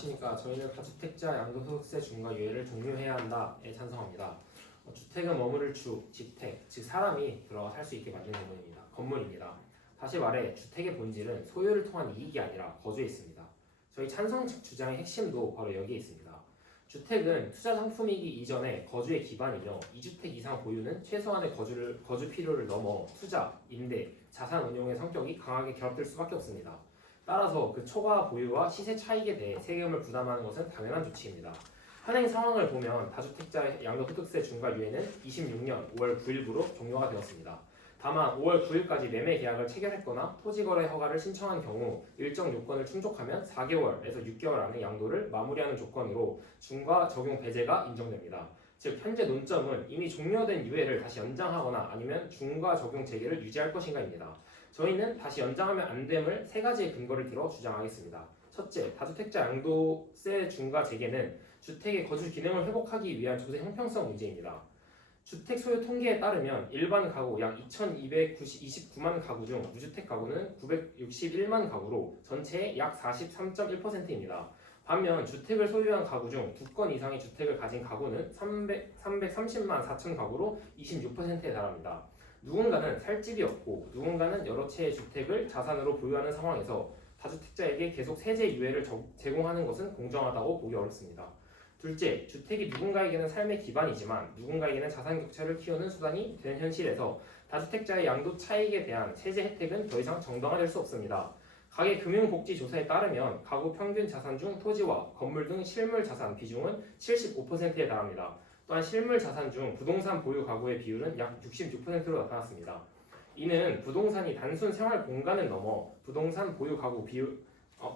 안녕하십니까. 저희는 다주택자 양도소득세 중과 유예를 종료해야 한다에 찬성합니다. 주택은 머무를 주, 직택, 즉 사람이 들어가 살 수 있게 만든 건물입니다. 다시 말해 주택의 본질은 소유를 통한 이익이 아니라 거주에 있습니다. 저희 찬성 주장의 핵심도 바로 여기에 있습니다. 주택은 투자 상품이기 이전에 거주의 기반이며 2주택 이상 보유는 최소한의 거주 필요를 넘어 투자, 임대, 자산 운용의 성격이 강하게 결합될 수밖에 없습니다. 따라서 그 초과 보유와 시세 차익에 대해 세금을 부담하는 것은 당연한 조치입니다. 현행 상황을 보면 다주택자 양도소득세 중과 유예는 26년 5월 9일부로 종료가 되었습니다. 다만 5월 9일까지 매매 계약을 체결했거나 토지거래 허가를 신청한 경우 일정 요건을 충족하면 4개월에서 6개월 안에 양도를 마무리하는 조건으로 중과 적용 배제가 인정됩니다. 즉 현재 논점은 이미 종료된 유예를 다시 연장하거나 아니면 중과 적용 재개를 유지할 것인가입니다. 저희는 다시 연장하면 안 됨을 세 가지의 근거를 들어 주장하겠습니다. 첫째, 다주택자 양도세 중과 재개는 주택의 거주 기능을 회복하기 위한 조세 형평성 문제입니다. 주택 소유 통계에 따르면 일반 가구 약 2,229만 가구 중 무주택 가구는 961만 가구로 전체의 약 43.1%입니다. 반면 주택을 소유한 가구 중 2건 이상의 주택을 가진 가구는 330만 4천 가구로 26%에 달합니다. 누군가는 살 집이 없고 누군가는 여러 채의 주택을 자산으로 보유하는 상황에서 다주택자에게 계속 세제 유예를 제공하는 것은 공정하다고 보기 어렵습니다. 둘째, 주택이 누군가에게는 삶의 기반이지만 누군가에게는 자산 격차를 키우는 수단이 된 현실에서 다주택자의 양도 차익에 대한 세제 혜택은 더 이상 정당화될 수 없습니다. 가계금융복지조사에 따르면 가구 평균 자산 중 토지와 건물 등 실물 자산 비중은 75%에 달합니다. 또한 실물 자산 중 부동산 보유 가구의 비율은 약 66%로 나타났습니다. 이는 부동산이 단순 생활 공간을 넘어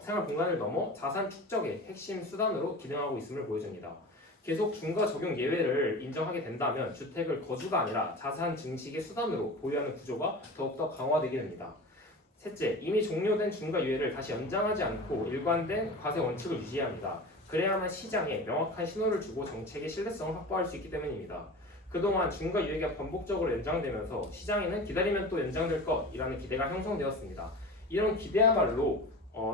생활 공간을 넘어 자산 축적의 핵심 수단으로 기능하고 있음을 보여줍니다. 계속 중과 적용 예외를 인정하게 된다면 주택을 거주가 아니라 자산 증식의 수단으로 보유하는 구조가 더욱더 강화되게 됩니다. 셋째, 이미 종료된 중과 유예를 다시 연장하지 않고 일관된 과세 원칙을 유지해야 합니다. 그래야만 시장에 명확한 신호를 주고 정책의 신뢰성을 확보할 수 있기 때문입니다. 그동안 중과 유예가 반복적으로 연장되면서 시장에는 기다리면 또 연장될 것이라는 기대가 형성되었습니다. 이런 기대야말로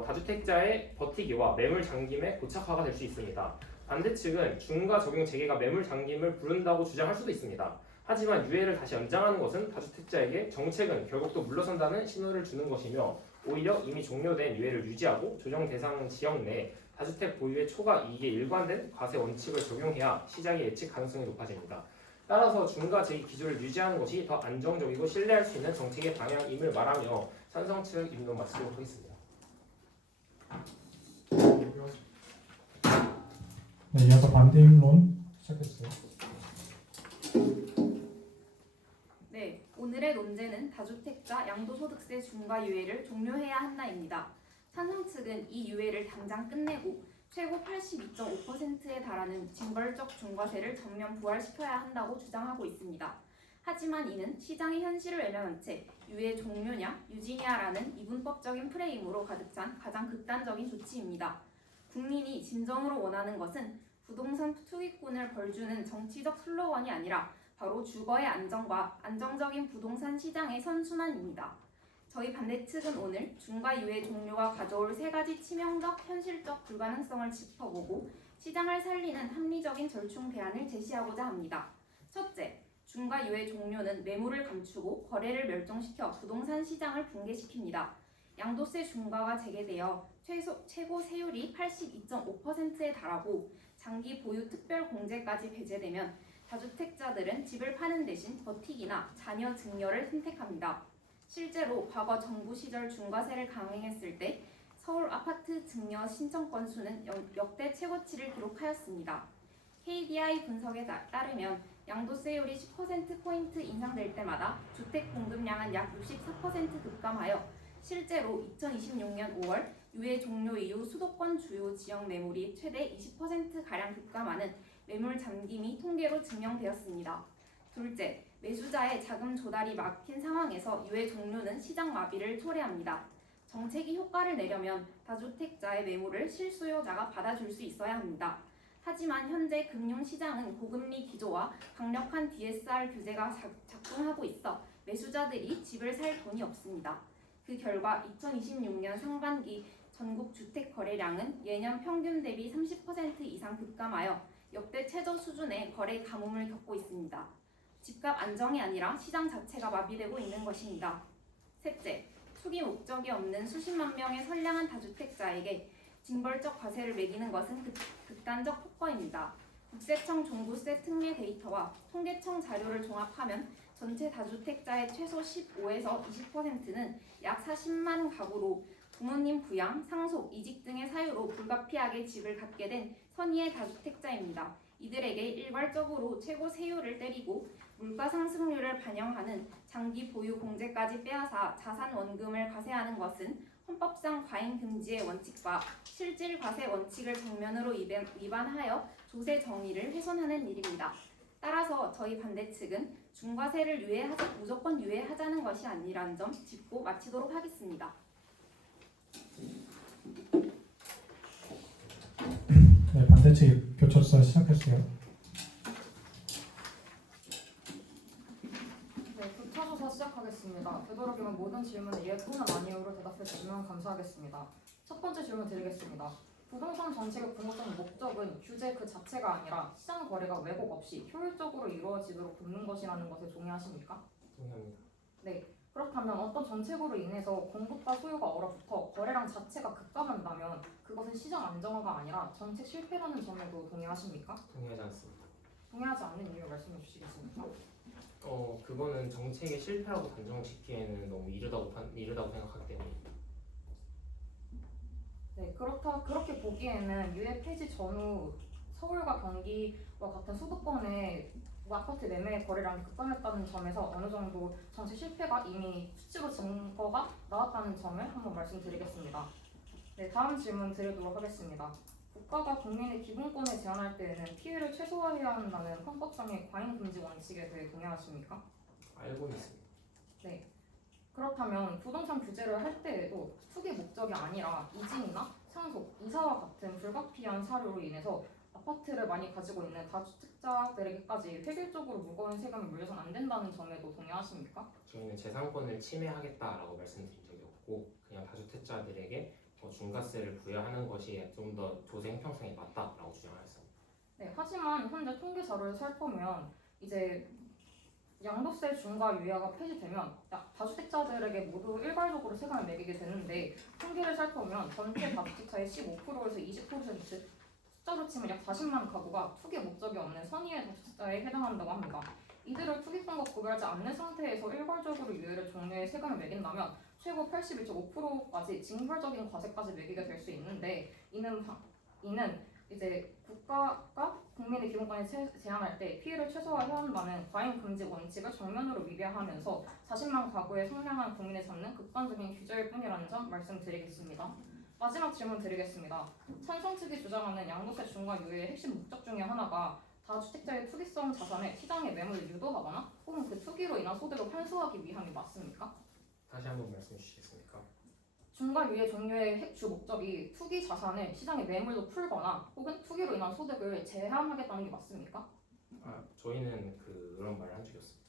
다주택자의 버티기와 매물 잠김의 고착화가 될 수 있습니다. 반대측은 중과 적용 재개가 매물 잠김을 부른다고 주장할 수도 있습니다. 하지만 유예를 다시 연장하는 것은 다주택자에게 정책은 결국 또 물러선다는 신호를 주는 것이며 오히려 이미 종료된 유예를 유지하고 조정 대상 지역 내 다주택 보유의 초과 이익에 일관된 과세 원칙을 적용해야 시장의 예측 가능성이 높아집니다. 따라서 중과 재개 기조를 유지하는 것이 더 안정적이고 신뢰할 수 있는 정책의 방향임을 말하며 찬성 측 입론 마치도록 하겠습니다. 네, 이어서 반대 입론 시작했어요. 네, 오늘의 논제는 다주택자 양도소득세 중과 유예를 종료해야 한다입니다. 찬성 측은 이 유예를 당장 끝내고 최고 82.5%에 달하는 징벌적 중과세를 전면 부활시켜야 한다고 주장하고 있습니다. 하지만 이는 시장의 현실을 외면한 채 유예 종료냐 유지냐라는 이분법적인 프레임으로 가득 찬 가장 극단적인 조치입니다. 국민이 진정으로 원하는 것은 부동산 투기꾼을 벌주는 정치적 슬로건이 아니라 바로 주거의 안정과 안정적인 부동산 시장의 선순환입니다. 저희 반대측은 오늘 중과 유예 종료가 가져올 세 가지 치명적 현실적 불가능성을 짚어보고 시장을 살리는 합리적인 절충 대안을 제시하고자 합니다. 첫째, 중과 유예 종료는 매물을 감추고 거래를 멸종시켜 부동산 시장을 붕괴시킵니다. 양도세 중과가 재개되어 최고 세율이 82.5%에 달하고 장기 보유 특별 공제까지 배제되면 다주택자들은 집을 파는 대신 버티기나 자녀 증여를 선택합니다. 실제로 과거 정부 시절 중과세를 강행했을 때 서울 아파트 증여 신청 건수는 역대 최고치를 기록하였습니다. KDI 분석에 따르면 양도세율이 10%포인트 인상될 때마다 주택 공급량은 약 64% 급감하여 실제로 2026년 5월 유예 종료 이후 수도권 주요 지역 매물이 최대 20%가량 급감하는 매물 잠김이 통계로 증명되었습니다. 둘째, 매수자의 자금 조달이 막힌 상황에서 유예 종료는 시장 마비를 초래합니다. 정책이 효과를 내려면 다주택자의 매물을 실수요자가 받아줄 수 있어야 합니다. 하지만 현재 금융시장은 고금리 기조와 강력한 DSR 규제가 작동하고 있어 매수자들이 집을 살 돈이 없습니다. 그 결과 2026년 상반기 전국 주택 거래량은 예년 평균 대비 30% 이상 급감하여 역대 최저 수준의 거래 가뭄을 겪고 있습니다. 집값 안정이 아니라 시장 자체가 마비되고 있는 것입니다. 셋째, 투기 목적이 없는 수십만 명의 선량한 다주택자에게 징벌적 과세를 매기는 것은 극단적 폭거입니다. 국세청 종부세 특례 데이터와 통계청 자료를 종합하면 전체 다주택자의 최소 15에서 20%는 약 40만 가구로 부모님 부양, 상속, 이직 등의 사유로 불가피하게 집을 갖게 된 선의의 다주택자입니다. 이들에게 일괄적으로 최고 세율을 때리고 물가 상승률을 반영하는 장기 보유 공제까지 빼앗아 자산 원금을 과세하는 것은 헌법상 과잉 금지의 원칙과 실질 과세 원칙을 정면으로 위반하여 조세 정의를 훼손하는 일입니다. 따라서 저희 반대 측은 중과세를 무조건 유예하자는 것이 아니라는 점 짚고 마치도록 하겠습니다. 네, 반대측 교초서 시작했어요. 네, 교차조사 시작하겠습니다. 되도록이면 모든 질문에 예 또는 아니오로 대답해 주시면 감사하겠습니다. 첫 번째 질문 드리겠습니다. 부동산 정책의 궁극적 목적은 규제 그 자체가 아니라 시장 거래가 왜곡 없이 효율적으로 이루어지도록 돕는 것이라는 것에 동의하십니까? 동의합니다. 네. 그렇다면 어떤 정책으로 인해서 공급과 소유가 얼어붙어 거래량 자체가 급감한다면 그것은 시장 안정화가 아니라 정책 실패라는 점에도 동의하십니까? 동의하지 않습니다. 동의하지 않는 이유 말씀해 주시겠습니까? 그거는 정책의 실패라고 단정 짓기에는 너무 이르다고 생각하기 때문입니다. 네, 그렇게 보기에는 유예 폐지 전후 서울과 경기와 같은 수도권의 아파트 매매 거래량이 급감했다는 점에서 어느 정도 정책 실패가 이미 수치로 증거가 나왔다는 점을 한번 말씀드리겠습니다. 네, 다음 질문 드리도록 하겠습니다. 국가가 국민의 기본권을 제한할 때에는 피해를 최소화해야 한다는 헌법상의 과잉 금지 원칙에 대해 동의하십니까? 알고는 있습니다. 네. 그렇다면 부동산 규제를 할 때에도 투기 목적이 아니라 이진이나 상속, 이사와 같은 불가피한 사유로 인해서 아파트를 많이 가지고 있는 다주택자들에게까지 획일적으로 무거운 세금이 물려서는 안 된다는 점에도 동의하십니까? 저희는 재산권을 침해하겠다라고 말씀드린 적이 없고 그냥 다주택자들에게 중과세를 부여하는 것이 좀 더 조세 형평성에 맞다라고 주장하였습니다. 네, 하지만 현재 통계 자료를 살펴보면 이제 양도세 중과 유예가 폐지되면 다주택자들에게 모두 일괄적으로 세금을 매기게 되는데 통계를 살펴보면 전체 다주택자의 15%에서 20% 숫자로 치면 약 40만 가구가 투기 목적이 없는 선의의 다주택자에 해당한다고 합니다. 이들을 투기권과 구별하지 않는 상태에서 일괄적으로 유예를 종료해 세금을 매긴다면 최고 81.5%까지 징벌적인 과세까지 매기게 될 수 있는데 이는 이제 국가가 국민의 기본권을 제한할 때 피해를 최소화해야 한다는 과잉 금지 원칙을 정면으로 위배하면서 40만 가구의 선량한 국민을 잡는 극단적인 규제일 뿐이라는 점 말씀드리겠습니다. 마지막 질문 드리겠습니다. 찬성 측이 주장하는 양도세 중과 유예의 핵심 목적 중에 하나가 다주택자의 투기성 자산을 시장에 매물을 유도하거나 혹은 그 투기로 인한 소득을 환수하기 위함이 맞습니까? 다시 한번 말씀해 주시겠습니까? 중과 유예 종료의 주 목적이 투기 자산을 시장에 매물로 풀거나 혹은 투기로 인한 소득을 제한하겠다는 게 맞습니까? 저희는 그런 말을 한 적이 없습니다.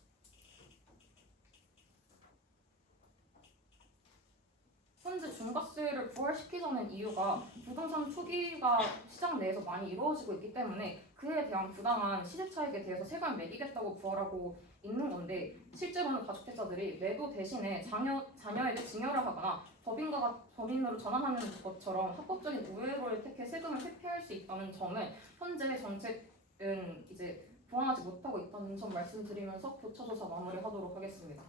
현재 중과세를 부활시키자는 이유가 부동산 투기가 시장 내에서 많이 이루어지고 있기 때문에 그에 대한 부당한 시세 차익에 대해서 세금을 매기겠다고 부활하고 있는 건데 실제로는 다주택자들이 매도 대신에 자녀에게 증여를 하거나 법인으로 전환하는 것처럼 합법적인 우회로를 택해 세금을 회피할 수 있다는 점을 현재 정책은 이제 보완하지 못하고 있다는 점 말씀드리면서 교차조사 마무리하도록 하겠습니다.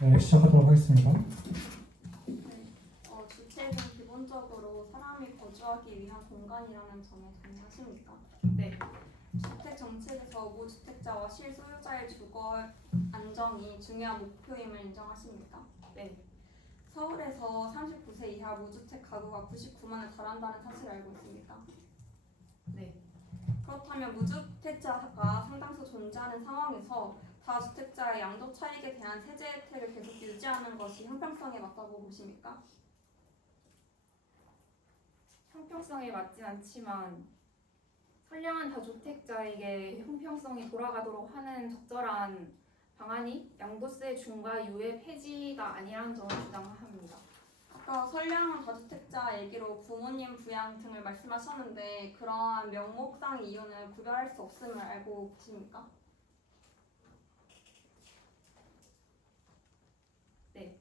네, 시작하도록 하겠습니다. 주택은 기본적으로 사람이 거주하기 위한 공간이라는 점에 동의하십니까? 네. 주택 정책에서 무주택자와 실소유자의 주거 안정이 중요한 목표임을 인정하십니까? 네. 서울에서 39세 이하 무주택 가구가 99만에 달한다는 사실을 알고 있습니까? 네. 그렇다면 무주택자가 상당수 존재하는 상황에서 다주택자의 양도 차익에 대한 세제 혜택을 계속 유지하는 것이 형평성에 맞다고 보십니까? 형평성에 맞진 않지만 선량한 다주택자에게 형평성이 돌아가도록 하는 적절한 방안이 양도세 중과 유예 폐지가 아니라는 점을 주장합니다. 아까 선량한 다주택자 얘기로 부모님 부양 등을 말씀하셨는데 그러한 명목상 이유는 구별할 수 없음을 알고 계십니까? 네.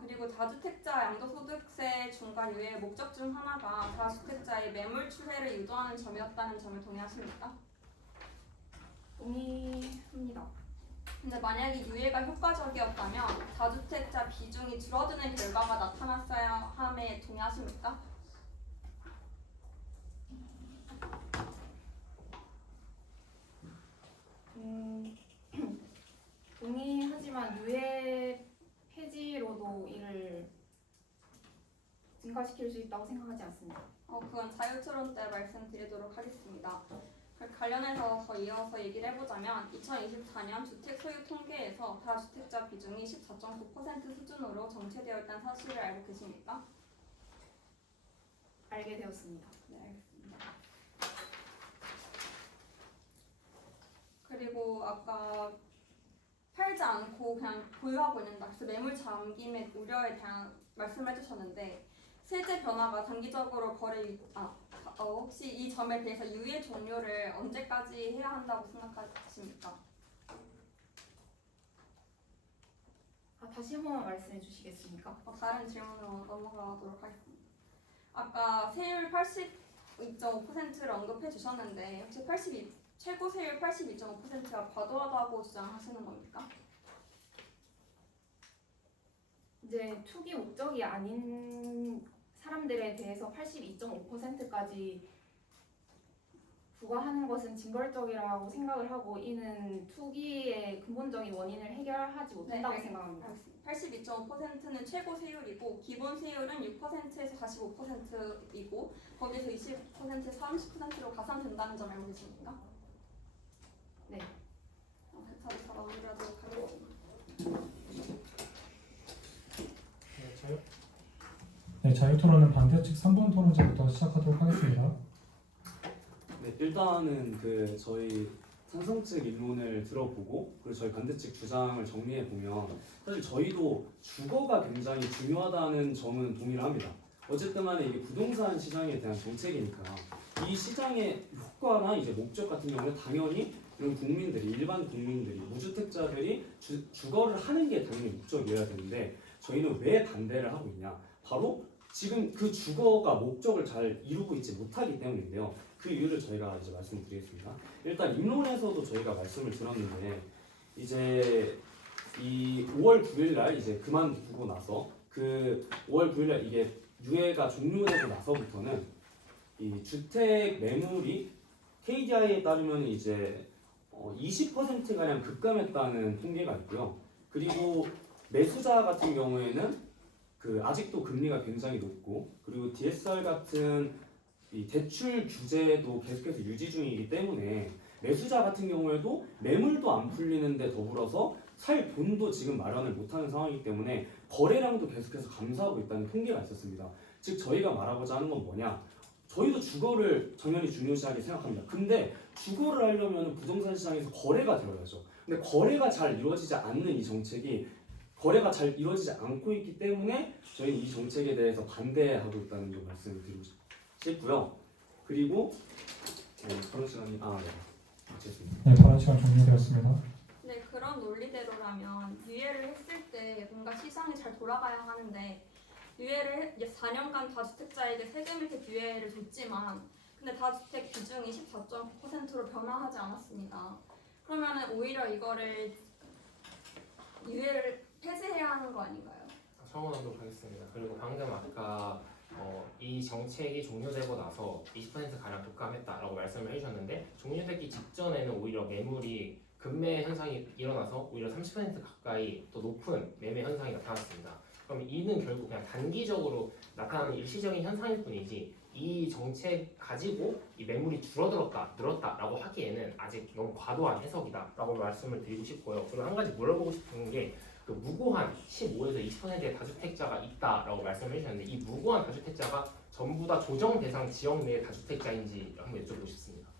그리고 다주택자 양도소득세 중과 유예의 목적 중 하나가 다주택자의 매물 추세를 유도하는 점이었다는 점을 동의하십니까? 동의합니다. 근데 만약에 유예가 효과적이었다면 다주택자 비중이 줄어드는 결과가 나타났어야 함에 동의하십니까? 동의하지만 유예 폐지로도 이를 증가시킬 수 있다고 생각하지 않습니다. 그건 자유토론 때 말씀드리도록 하겠습니다. 관련해서 더 이어서 얘기를 해보자면 2024년 주택 소유 통계에서 다주택자 비중이 14.9% 수준으로 정체되어 있다는 사실을 알고 계십니까? 알게 되었습니다. 네, 알겠습니다. 그리고 아까 팔지 않고 그냥 보유하고 있는다. 그래서 매물 잠김의 우려에 대한 말씀을 해주셨는데 세제 변화가 단기적으로 혹시 이 점에 대해서 유예 종료를 언제까지 해야 한다고 생각하십니까? 다시 한 번만 말씀해 주시겠습니까? 다른 질문으로 넘어가도록 하겠습니다. 아까 세율 82.5%를 언급해 주셨는데 혹시 최고 세율 82.5%가 과도하다고 주장하시는 겁니까? 이제 투기 목적이 아닌 사람들에 대해서 82.5%까지 부과하는 것은 징벌적이라고 생각을 하고 이는 투기의 근본적인 원인을 해결하지 못한다고 생각합니다. 82.5%는 최고 세율이고 기본 세율은 6%에서 45%이고 거기서 20%에서 30%로 가산된다는 점 알고 계십니까? 네. 자리에서 마무리하도록 하겠습니다. 네, 자유토론은 반대 측 3번 토론제부터 시작하도록 하겠습니다. 네, 일단은 저희 찬성 측 입론을 들어보고 그리고 저희 반대 측 주장을 정리해 보면 사실 저희도 주거가 굉장히 중요하다는 점은 동의를 합니다. 어쨌든 간에 이게 부동산 시장에 대한 정책이니까 이 시장의 효과나 이제 목적 같은 경우는 당연히 이런 국민들이 일반 국민들이 무주택자들이 주거를 하는 게 당연히 목적이어야 되는데 저희는 왜 반대를 하고 있냐? 바로 지금 그 주거가 목적을 잘 이루고 있지 못하기 때문인데요. 그 이유를 저희가 이제 말씀드리겠습니다. 일단 입론에서도 저희가 말씀을 들었는데 이제 이 5월 9일 날 이제 그만두고 나서 그 5월 9일 날 이게 유예가 종료되고 나서부터는 이 주택 매물이 KDI에 따르면 이제 20% 가량 급감했다는 통계가 있고요. 그리고 매수자 같은 경우에는 아직도 금리가 굉장히 높고 그리고 DSR 같은 이 대출 규제도 계속해서 유지 중이기 때문에 매수자 같은 경우에도 매물도 안 풀리는데 더불어서 살 돈도 지금 마련을 못하는 상황이기 때문에 거래량도 계속해서 감소하고 있다는 통계가 있었습니다. 즉 저희가 말하고자 하는 건 뭐냐? 저희도 주거를 당연히 중요시하게 생각합니다. 근데 주거를 하려면 부동산 시장에서 거래가 되어야죠. 근데 거래가 잘 이루어지지 않는 이 정책이 거래가 잘 이루어지지 않고 있기 때문에 저희는 이 정책에 대해서 반대하고 있다는 걸 말씀을 드리고 싶고요. 그리고 그런 시간이 됐습니다. 네, 발언 시간 종료되었습니다. 네, 그런 논리대로라면 유예를 했을 때 뭔가 시장이 잘 돌아가야 하는데 유예를 4년간 다주택자에게 세금 혜택 유예를 줬지만 근데 다주택 비중이 14.9%로 변화하지 않았습니다. 그러면은 오히려 이거를 유예를 폐지해야 하는 거 아닌가요? 처음으로 가겠습니다. 그리고 방금 아까 이 정책이 종료되고 나서 20% 가량 급감했다라고 말씀을 해주셨는데 종료되기 직전에는 오히려 매물이 급매 현상이 일어나서 오히려 30% 가까이 더 높은 매매 현상이 나타났습니다. 그럼 이는 결국 그냥 단기적으로 나타나는 일시적인 현상일 뿐이지 이 정책 가지고 이 매물이 줄어들었다, 늘었다라고 하기에는 아직 너무 과도한 해석이다라고 말씀을 드리고 싶고요. 그리고 한 가지 물어보고 싶은 게 그 무고한 15에서 20%의 다주택자가 있다라고 말씀을 해주셨는데 이 무고한 다주택자가 전부 다 조정 대상 지역 내의 다주택자인지 한번 여쭤보고 싶습니다.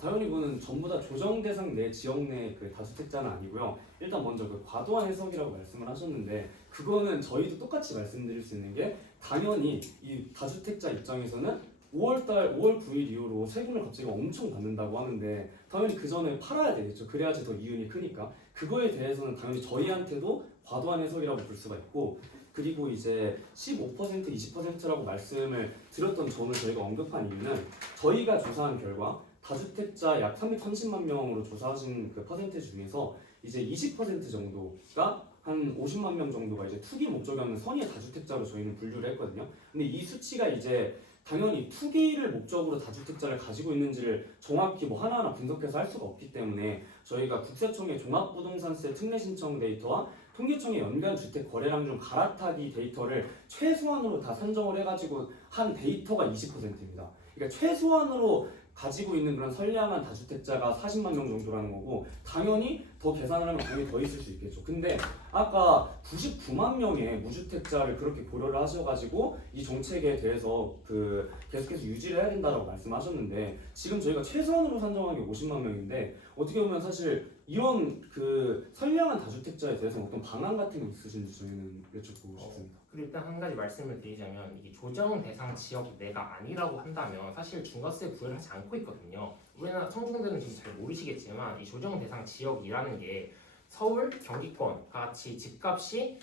당연히 이거는 전부 다 조정 대상 내 지역 내 그 다주택자는 아니고요. 일단 먼저 그 과도한 해석이라고 말씀을 하셨는데 그거는 저희도 똑같이 말씀드릴 수 있는 게 당연히 이 다주택자 입장에서는 5월 9일 이후로 세금을 갑자기 엄청 받는다고 하는데 당연히 그 전에 팔아야 되겠죠. 그래야지 더 이윤이 크니까. 그거에 대해서는 당연히 저희한테도 과도한 해석이라고 볼 수가 있고 그리고 이제 15% 20%라고 말씀을 드렸던 점을 저희가 언급한 이유는 저희가 조사한 결과 다주택자 약 330만 명으로 조사하신 그 퍼센테이지 중에서 이제 20% 정도가 한 50만 명 정도가 이제 투기 목적이 없는 선의의 다주택자로 저희는 분류를 했거든요. 근데 이 수치가 이제 당연히 투기를 목적으로 다주택자를 가지고 있는지를 정확히 뭐 하나하나 분석해서 할 수가 없기 때문에 저희가 국세청의 종합부동산세 특례 신청 데이터와 통계청의 연간 주택 거래량 중 갈아타기 데이터를 최소한으로 다 산정을 해가지고 한 데이터가 20%입니다. 그러니까 최소한으로 가지고 있는 그런 선량한 다주택자가 40만 명 정도라는 거고 당연히 더 계산을 하면 당연히 더 있을 수 있겠죠. 근데 아까 99만 명의 무주택자를 그렇게 고려를 하셔가지고 이 정책에 대해서 그 계속해서 유지를 해야 된다고 말씀하셨는데 지금 저희가 최소한으로 산정한 게 50만 명인데 어떻게 보면 사실 이런 그 선량한 다주택자에 대해서 어떤 방안 같은 게 있으신지 저희는 여쭙고 싶습니다. 그리고 일단 한 가지 말씀을 드리자면 이게 조정 대상 지역 내가 아니라고 한다면 사실 중과세 부여를 하지 않고 있거든요. 우리나라 청중들은 지금 잘 모르시겠지만 이 조정 대상 지역이라는 게 서울, 경기권 같이 집값이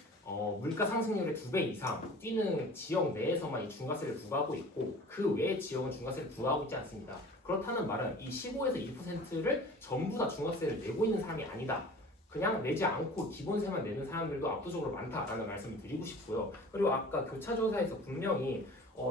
물가 상승률의 2배 이상 뛰는 지역 내에서만 이 중과세를 부과하고 있고 그 외의 지역은 중과세를 부과하고 있지 않습니다. 그렇다는 말은 이 15에서 20%를 전부 다 중과세를 내고 있는 사람이 아니다. 그냥 내지 않고 기본세만 내는 사람들도 압도적으로 많다라는 말씀을 드리고 싶고요. 그리고 아까 교차조사에서 분명히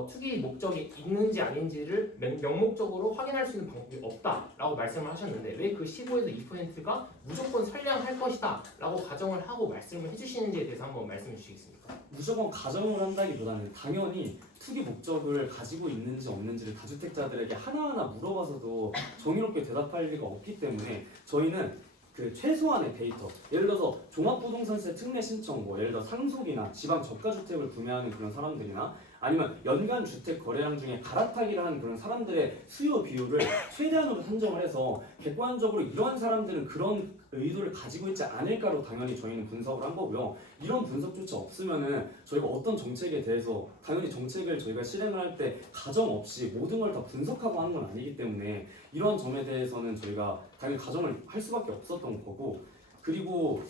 투기 목적이 있는지 아닌지를 명목적으로 확인할 수 있는 방법이 없다라고 말씀을 하셨는데 왜 그 15에서 2%가 무조건 선량할 것이다 라고 가정을 하고 말씀을 해주시는지에 대해서 한번 말씀해 주시겠습니까? 무조건 가정을 한다기보다는 당연히 투기 목적을 가지고 있는지 없는지를 다주택자들에게 하나하나 물어봐서도 정의롭게 대답할 리가 없기 때문에 저희는 그 최소한의 데이터, 예를 들어서 종합부동산세 특례 신청, 뭐 예를 들어 상속이나 지방 저가주택을 구매하는 그런 사람들이나 아니면 연간 주택 거래량 중에 갈아타기를 하는 그런 사람들의 수요 비율을 최대한으로 산정을 해서 객관적으로 이러한 사람들은 그런 의도를 가지고 있지 않을까로 당연히 저희는 분석을 한 거고요. 이런 분석조차 없으면은 저희가 어떤 정책에 대해서 당연히 정책을 저희가 실행을 할 때 가정 없이 모든 걸 다 분석하고 하는 건 아니기 때문에 이런 점에 대해서는 저희가 당연히 가정을 할 수밖에 없었던 거고 그리고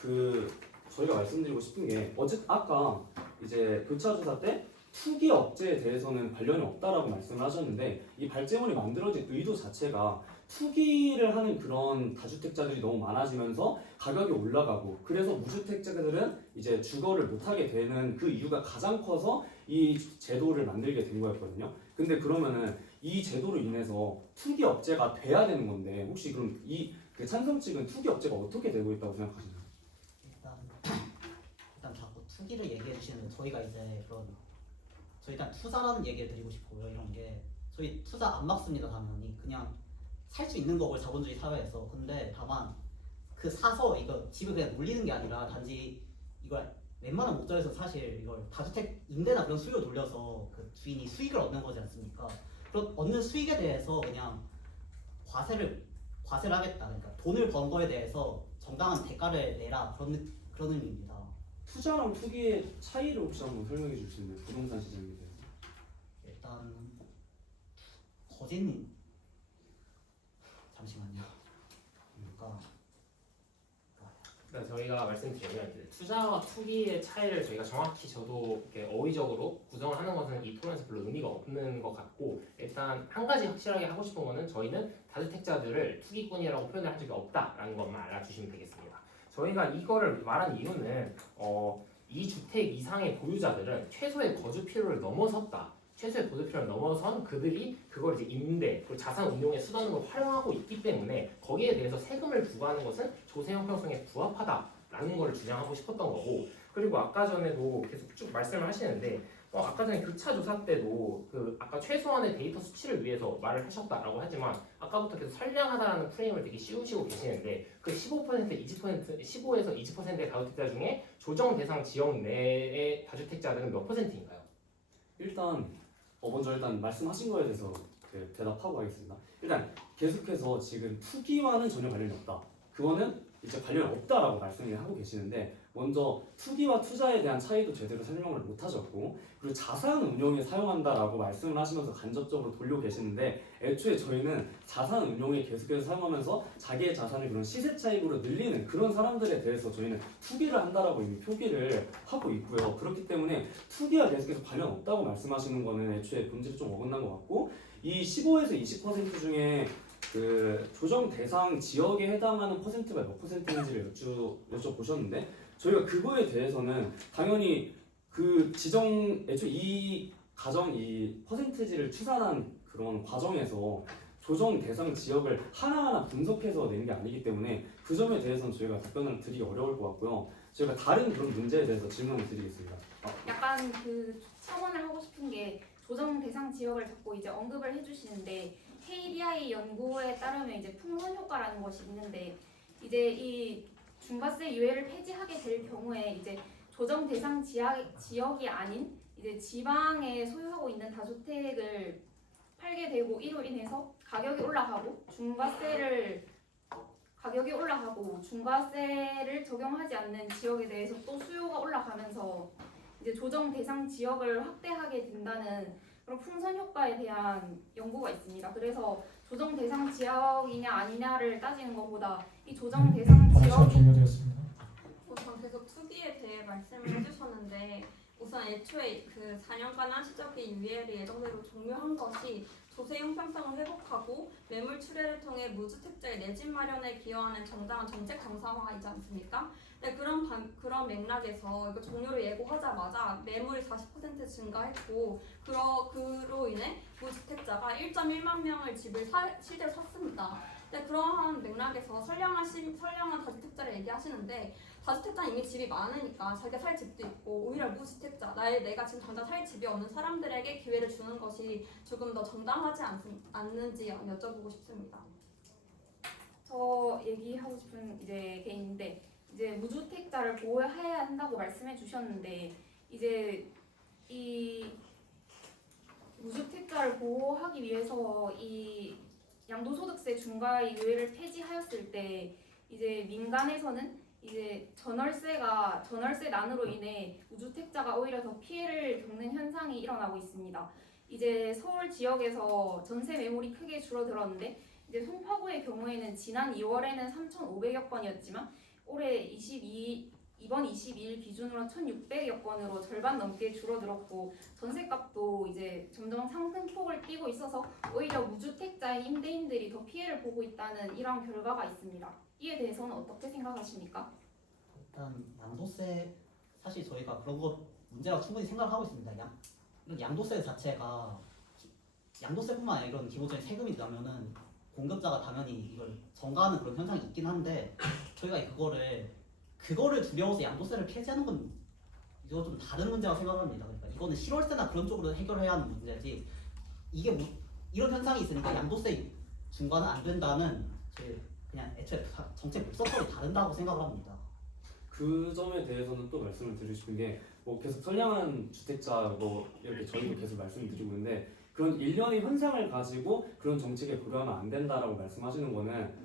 그 저희가 말씀드리고 싶은 게 아까 이제 교차조사 때 투기 억제에 대해서는 관련이 없다라고 말씀을 하셨는데 이 발제문이 만들어진 의도 자체가 투기를 하는 그런 다주택자들이 너무 많아지면서 가격이 올라가고 그래서 무주택자들은 이제 주거를 못하게 되는 그 이유가 가장 커서 이 제도를 만들게 된 거였거든요. 근데 그러면은 이 제도로 인해서 투기 억제가 돼야 되는 건데 혹시 그럼 그 찬성 측은 투기 억제가 어떻게 되고 있다고 생각하시나요? 일단 자꾸 투기를 얘기해 주시는데 저희가 이제 그런 저희 일단 투자라는 얘기를 드리고 싶고요. 이런 게 저희 투자 안 막습니다. 당연히 그냥 살 수 있는 거고 자본주의 사회에서. 근데 다만 그 사서 이거 집을 그냥 놀리는 게 아니라 단지 이걸 웬만한 목적에서 사실 이걸 다주택 임대나 그런 수요 돌려서 그 주인이 수익을 얻는 거지 않습니까? 그런 얻는 수익에 대해서 그냥 과세를 하겠다. 그러니까 돈을 번 거에 대해서 정당한 대가를 내라 그런 의미입니다. 투자랑 투기의 차이를 혹시 한번 설명해 주실 수 있나요? 부동산 시장에 대해서. 일단 거진 잠시만요. 그러니까 저희가 말씀드리면 이제 투자와 투기의 차이를 저희가 정확히 저도 이렇게 어휘적으로 구성을 하는 것은 이 토론에서 별로 의미가 없는 것 같고 일단 한 가지 확실하게 하고 싶은 거는 저희는 다주택자들을 투기꾼이라고 표현을 한 적이 없다라는 것만 알아주시면 되겠습니다. 저희가 이거를 말한 이유는 이 주택 이상의 보유자들은 최소의 거주 필요를 넘어섰다. 최소의 거주 필요를 넘어선 그들이 그걸 이제 임대 그리고 자산 운용의 수단으로 활용하고 있기 때문에 거기에 대해서 세금을 부과하는 것은 조세 형평성에 부합하다라는 걸 주장하고 싶었던 거고 그리고 아까 전에도 계속 쭉 말씀을 하시는데 아까 전에 교차 조사 때도 그 아까 최소한의 데이터 수치를 위해서 말을 하셨다라고 하지만 아까부터 계속 선량하다라는 프레임을 되게 씌우시고 계시는데 그 15%, 20%, 15에서 20%의 다주택자 중에 조정 대상 지역 내의 다주택자들은 몇 %인가요? 일단 먼저 말씀하신 거에 대해서 대답하고 하겠습니다. 일단 계속해서 지금 투기와는 전혀 관련이 없다. 그거는 이제 관련이 없다라고 말씀을 하고 계시는데 먼저 투기와 투자에 대한 차이도 제대로 설명을 못 하셨고 그리고 자산 운용에 사용한다라고 말씀을 하시면서 간접적으로 돌려 계시는데 애초에 저희는 자산 운용에 계속해서 사용하면서 자기의 자산을 그런 시세 차익으로 늘리는 그런 사람들에 대해서 저희는 투기를 한다라고 이미 표기를 하고 있고요. 그렇기 때문에 투기와 계속해서 관련 없다고 말씀하시는 거는 애초에 본질이 좀 어긋난 것 같고 이 15에서 20% 중에 그 조정 대상 지역에 해당하는 퍼센트가 몇 %인지를 여쭤보셨는데 저희가 그거에 대해서는 당연히 그 애초에 이 퍼센트지를 추산한 그런 과정에서 조정 대상 지역을 하나하나 분석해서 낸 게 아니기 때문에 그 점에 대해서는 저희가 답변을 드리기 어려울 것 같고요. 저희가 다른 그런 문제에 대해서 질문을 드리겠습니다. 약간 그 첨언을 하고 싶은 게 조정 대상 지역을 자꾸 이제 언급을 해주시는데 KBI 연구에 따르면 이제 풍선 효과라는 것이 있는데 이제 이 중과세 유예를 폐지하게 될 경우에 이제 조정 대상 지역이 아닌 이제 지방에 소유하고 있는 다주택을 팔게 되고 이로 인해서 가격이 올라가고 중과세를 적용하지 않는 지역에 대해서 또 수요가 올라가면서 이제 조정 대상 지역을 확대하게 된다는 그런 풍선 효과에 대한 연구가 있습니다. 그래서 조정 대상 지역이냐 아니냐를 따지는 것보다 이 조정 대상 발언 시간 지역이 종료되었습니다. 우선 계속 투기에 대해 말씀을 해주셨는데 우선 애초에 그 4년간 한시적인 유예를 예정대로 종료한 것이 조세 형평성을 회복하고 매물 출회를 통해 무주택자의 내 집 마련에 기여하는 정당한 정책 강화이지 않습니까? 네, 그런 맥락에서 이거 종료를 예고하자마자 매물이 40% 증가했고 그로 인해 무주택자가 1.1만 명을 집을 실제로 샀습니다. 네, 그러한 맥락에서 선량한 다주택자를 얘기하시는데 다주택자는 이미 집이 많으니까 자기가 살 집도 있고 오히려 무주택자 내가 지금 당장 살 집이 없는 사람들에게 기회를 주는 것이 조금 더 정당하지 않는지 여쭤보고 싶습니다. 저 얘기하고 싶은 이제 게 있는데 이제 무주택자를 보호해야 한다고 말씀해 주셨는데 이제 이 무주택자를 보호하기 위해서 이 양도소득세 중과의 유예를 폐지하였을 때 이제 민간에서는 이제 전월세난으로 인해 무주택자가 오히려 더 피해를 겪는 현상이 일어나고 있습니다. 이제 서울 지역에서 전세 매물이 크게 줄어들었는데 이제 송파구의 경우에는 지난 2월에는 3,500여 건이었지만 올해 이번 22일 기준으로 1,600여 건으로 절반 넘게 줄어들었고 전세값도 이제 점점 상승폭을 띠고 있어서 오히려 무주택자의 임대인들이 더 피해를 보고 있다는 이런 결과가 있습니다. 이에 대해서는 어떻게 생각하십니까? 일단 양도세 사실 저희가 그런 거 문제라고 충분히 생각하고 있습니다. 이런 양도세 자체가 양도세뿐만 아니라 이런 기본적인 세금이 나면은 공급자가 당연히 이걸 전가하는 그런 현상이 있긴 한데 저희가 그거를 두려워서 양도세를 폐지하는 건 이거 좀 다른 문제라고 생각합니다. 그러니까 이거는 실월세나 그런 쪽으로 해결해야 하는 문제지 이게 이런 현상이 있으니까 양도세 중과는 안 된다는 그냥 애초에 정책 목적성이 다른다고 생각을 합니다. 그 점에 대해서는 또 말씀을 드리고 싶은 게 계속 선량한 주택자 이렇게 저희도 계속 말씀을 드리고 있는데 그런 일련의 현상을 가지고 그런 정책에 고려하면 안 된다라고 말씀하시는 거는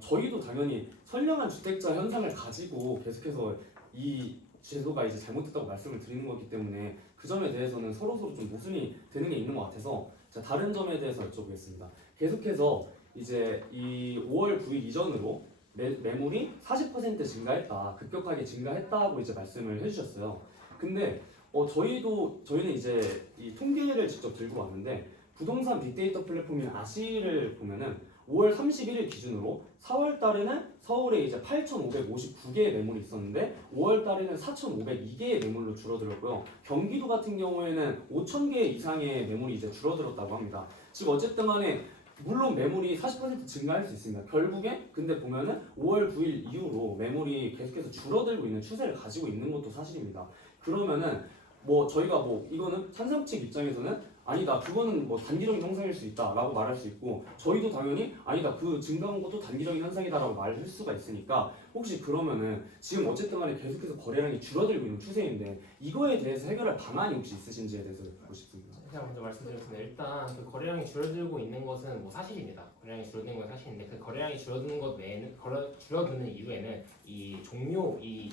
저희도 당연히 선량한 주택자 현상을 가지고 계속해서 이 제도가 이제 잘못됐다고 말씀을 드리는 거기 때문에 그 점에 대해서는 서로서로 좀 모순이 되는 게 있는 것 같아서 다른 점에 대해서 여쭤보겠습니다. 계속해서 이제 이 5월 9일 이전으로 매물이 40% 증가했다, 급격하게 증가했다고 이제 말씀을 해주셨어요. 근데 저희는 이제 이 통계를 직접 들고 왔는데 부동산 빅데이터 플랫폼인 아시를 보면은 5월 31일 기준으로 4월 달에는 서울에 이제 8,559개의 매물이 있었는데 5월 달에는 4,502개의 매물로 줄어들었고요. 경기도 같은 경우에는 5,000개 이상의 매물이 이제 줄어들었다고 합니다. 즉 어쨌든 간에 물론 매물이 40% 증가할 수 있습니다. 결국에 근데 보면은 5월 9일 이후로 매물이 계속해서 줄어들고 있는 추세를 가지고 있는 것도 사실입니다. 그러면은 뭐 저희가 뭐 이거는 찬성 측 입장에서는 아니다 그거는 뭐 단기적인 현상일 수 있다라고 말할 수 있고 저희도 당연히 아니다 그 증가한 것도 단기적인 현상이다라고 말할 수가 있으니까 혹시 그러면은 지금 어쨌든 간에 계속해서 거래량이 줄어들고 있는 추세인데 이거에 대해서 해결할 방안이 혹시 있으신지에 대해서 듣고 싶습니다. 제가 먼저 말씀드렸습니다. 일단 그 거래량이 줄어들고 있는 것은 뭐 사실입니다. 거래량이 줄어드는 건 사실인데 그 거래량이 줄어드는 것 외에는 줄어드는 이유에는 이 종료 이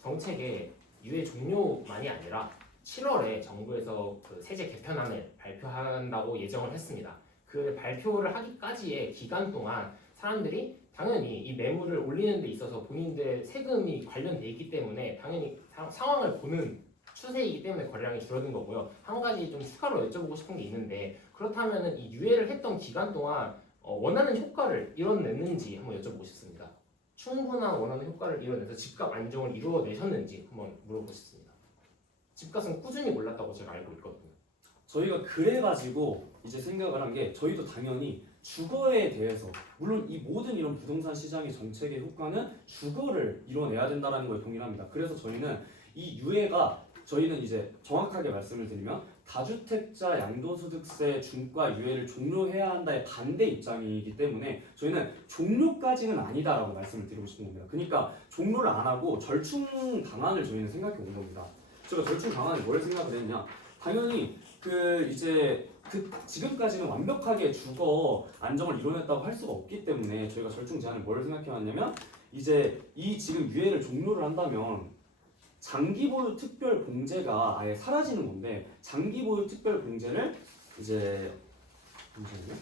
정책의 유예 종료만이 아니라 7월에 정부에서 그 세제 개편안을 발표한다고 예정을 했습니다. 그 발표를 하기까지의 기간 동안 사람들이 당연히 이 매물을 올리는 데 있어서 본인들의 세금이 관련돼 있기 때문에 당연히 상황을 보는 추세이기 때문에 거래량이 줄어든 거고요. 한 가지 좀 추가로 여쭤보고 싶은 게 있는데 그렇다면은 이 유예를 했던 기간 동안 원하는 효과를 이뤄냈는지 한번 여쭤보고 싶습니다. 충분한 원하는 효과를 이뤄내서 집값 안정을 이루어내셨는지 한번 물어보고 싶습니다. 집값은 꾸준히 올랐다고 제가 알고 있거든요. 저희가 그래가지고 이제 생각을 한 게 저희도 당연히 주거에 대해서 물론 이 모든 이런 부동산 시장의 정책의 효과는 주거를 이뤄내야 된다는 거에 동의합니다. 그래서 저희는 이 유예가 저희는 이제 정확하게 말씀을 드리면 다주택자 양도소득세 중과 유예를 종료해야 한다의 반대 입장이기 때문에 저희는 종료까지는 아니다라고 말씀을 드리고 싶은 겁니다. 그러니까 종료를 안 하고 절충 방안을 저희는 생각해 온 겁니다. 제가 절충 방안을 뭘 생각을 했냐? 당연히 지금까지는 완벽하게 주거 안정을 이뤄냈다고 할 수가 없기 때문에 저희가 절충 제안을 뭘 생각해 왔냐면 이제 이 지금 유예를 종료를 한다면 장기 보유 특별 공제가 아예 사라지는 건데 장기 보유 특별 공제를 이제 잠시만요.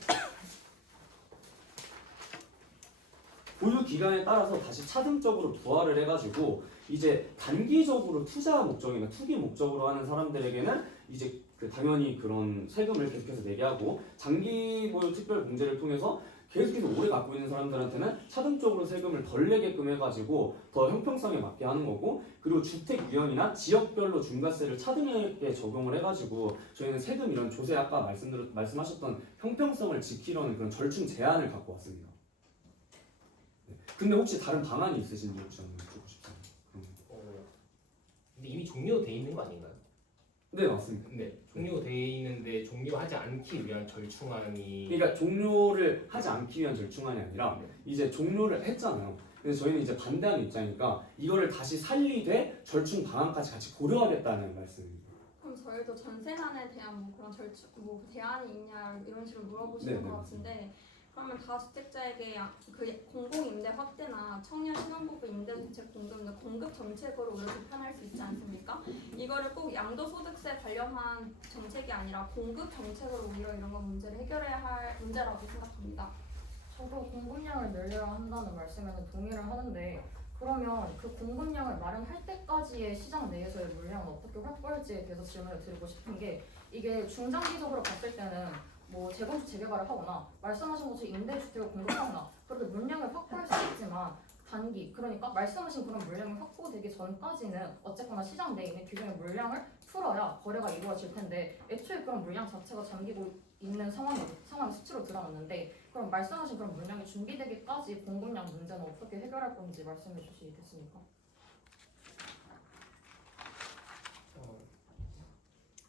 보유 기간에 따라서 다시 차등적으로 부활을 해가지고 이제 단기적으로 투자 목적이나 투기 목적으로 하는 사람들에게는 이제 당연히 그런 세금을 계속해서 내게 하고 장기 보유 특별 공제를 통해서 계속해서 오래 갖고 있는 사람들한테는 차등적으로 세금을 덜 내게끔 해가지고 더 형평성에 맞게 하는 거고 그리고 주택 유형이나 지역별로 중과세를 차등하게 적용을 해가지고 저희는 세금 이런 조세 아까 말씀하셨던 형평성을 지키려는 그런 절충 제안을 갖고 왔습니다. 네. 근데 혹시 다른 방안이 있으신지 혹시 한번 여쭤보고 싶습니다. 근데 이미 종료돼 있는 거 아닌가요? 네 맞습니다. 네, 종료돼 있는데 종료하지 않기 위한 절충안이 그러니까 종료를 하지 않기 위한 절충안이 아니라 이제 종료를 했잖아요. 그래서 저희는 이제 반대하는 입장이니까 이거를 다시 살리되 절충 방안까지 같이 고려하겠다는 말씀입니다. 그럼 저희도 전세난에 대한 뭐 그런 뭐 대안이 있냐 이런 식으로 물어보시는 네, 것 같은데 그러면 다주택자에게 그 공공임대 확대나 청년 신혼부부 임대주택 공급 등 공급 정책으로 오히려 개편할 수 있지 않습니까? 이거를 꼭 양도소득세 관련한 정책이 아니라 공급 정책으로 오히려 이런 건 문제를 해결해야 할 문제라고 생각합니다. 저도 공급량을 늘려야 한다는 말씀에는 동의를 하는데 그러면 그 공급량을 마련할 때까지의 시장 내에서의 물량은 어떻게 확보할지에 대해서 질문을 드리고 싶은 게 이게 중장기적으로 봤을 때는 뭐 재건축 재개발을 하거나 말씀하신 것처럼 임대주택을 공급하거나 그렇게 물량을 확보할 수 있지만 단기 그러니까 말씀하신 그런 물량이 확보되기 전까지는 어쨌거나 시장 내에 있는 기존의 물량을 풀어야 거래가 이루어질 텐데 애초에 그런 물량 자체가 잠기고 있는 상황이 수치로 드러났는데 그럼 말씀하신 그런 물량이 준비되기까지 공급량 문제는 어떻게 해결할 건지 말씀해 주시겠습니까?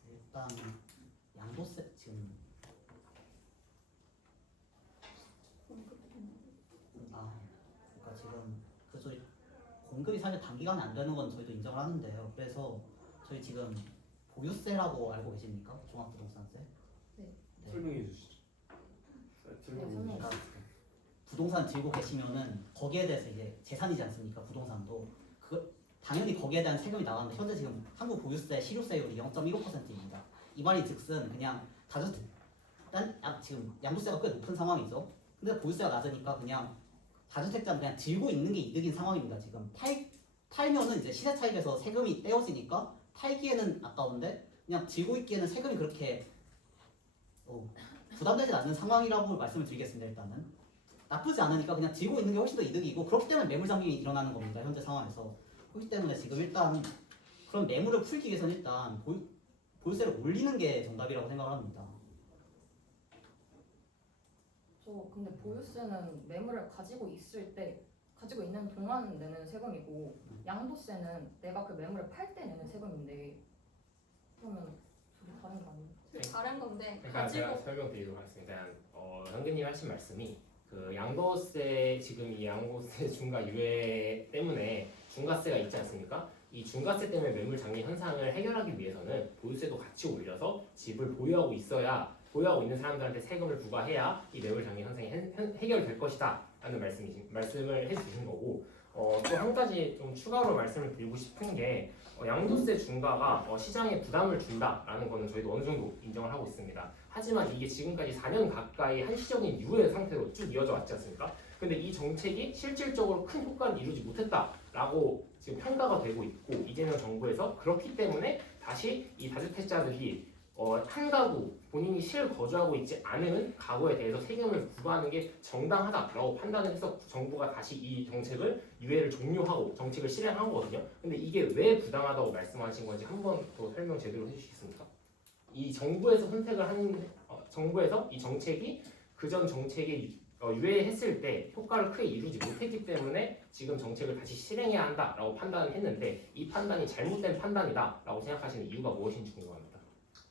일단 양도세 지금 그러니까 지금 저희 공급이 사실 단기간에 안 되는 건 저희도 인정을 하는데요. 그래서 저희 지금 보유세라고 알고 계십니까? 종합부동산세? 네. 설명해 주시죠. 그러니까 부동산 들고 계시면은 거기에 대해서 이제 재산이지 않습니까? 부동산도 당연히 거기에 대한 세금이 나가는데 현재 지금 한국 보유세 실효세율이 0.15%입니다. 이 말이 즉슨 그냥 다주택 지금 양도세가 꽤 높은 상황이죠. 근데 보유세가 낮으니까 그냥 다주택자는 그냥 들고 있는 게 이득인 상황입니다. 지금 팔면은 이제 시세 차익에서 세금이 떼어지니까 팔기에는 아까운데 그냥 들고 있기에는 세금이 그렇게 부담되지 않는 상황이라고 말씀을 드리겠습니다. 일단은 나쁘지 않으니까 그냥 들고 있는 게 훨씬 더 이득이고 그렇기 때문에 매물 잠김이 일어나는 겁니다. 현재 상황에서 그렇기 때문에 지금 일단 그런 매물을 풀기 위해서는 일단 보유세를 올리는 게 정답이라고 생각을 합니다. 그렇죠. 근데 보유세는 매물을 가지고 있을 때 가지고 있는 동안 내는 세금이고 양도세는 내가 그 매물을 팔 때 내는 세금인데 그러면 둘이 다른 거 아니에요? 다른 건데 그러니까 제가 가지고 설명드리도록 하겠습니다. 현근님 하신 말씀이 그 양도세 지금 이 양도세 중과 유예 때문에 중과세가 있지 않습니까? 이 중과세 때문에 매물 장리 현상을 해결하기 위해서는 보유세도 같이 올려서 집을 보유하고 있어야 보유하고 있는 사람들한테 세금을 부과해야 이 매물 장리 현상이 해결될 것이다라는 말씀을 해주신 거고 또 한 가지 좀 추가로 말씀을 드리고 싶은 게 양도세 중과가 시장에 부담을 준다라는 거는 저희도 어느 정도 인정을 하고 있습니다. 하지만 이게 지금까지 4년 가까이 한시적인 유예 상태로 쭉 이어져 왔지 않습니까? 근데 이 정책이 실질적으로 큰 효과를 이루지 못했다라고 지금 평가가 되고 있고 이재명 정부에서 그렇기 때문에 다시 이 다주택자들이 한 가구 본인이 실거주하고 있지 않은 가구에 대해서 세금을 부과하는 게 정당하다라고 판단을 해서 정부가 다시 이 정책을 유예를 종료하고 정책을 실행한 거거든요. 근데 이게 왜 부당하다고 말씀하신 건지 한 번 더 설명 제대로 해주시겠습니까? 이 정부에서 선택을 한 정부에서 이 정책이 그전 정책에 유예했을 때 효과를 크게 이루지 못했기 때문에 지금 정책을 다시 실행해야 한다라고 판단을 했는데 이 판단이 잘못된 판단이다라고 생각하시는 이유가 무엇인지 궁금합니다.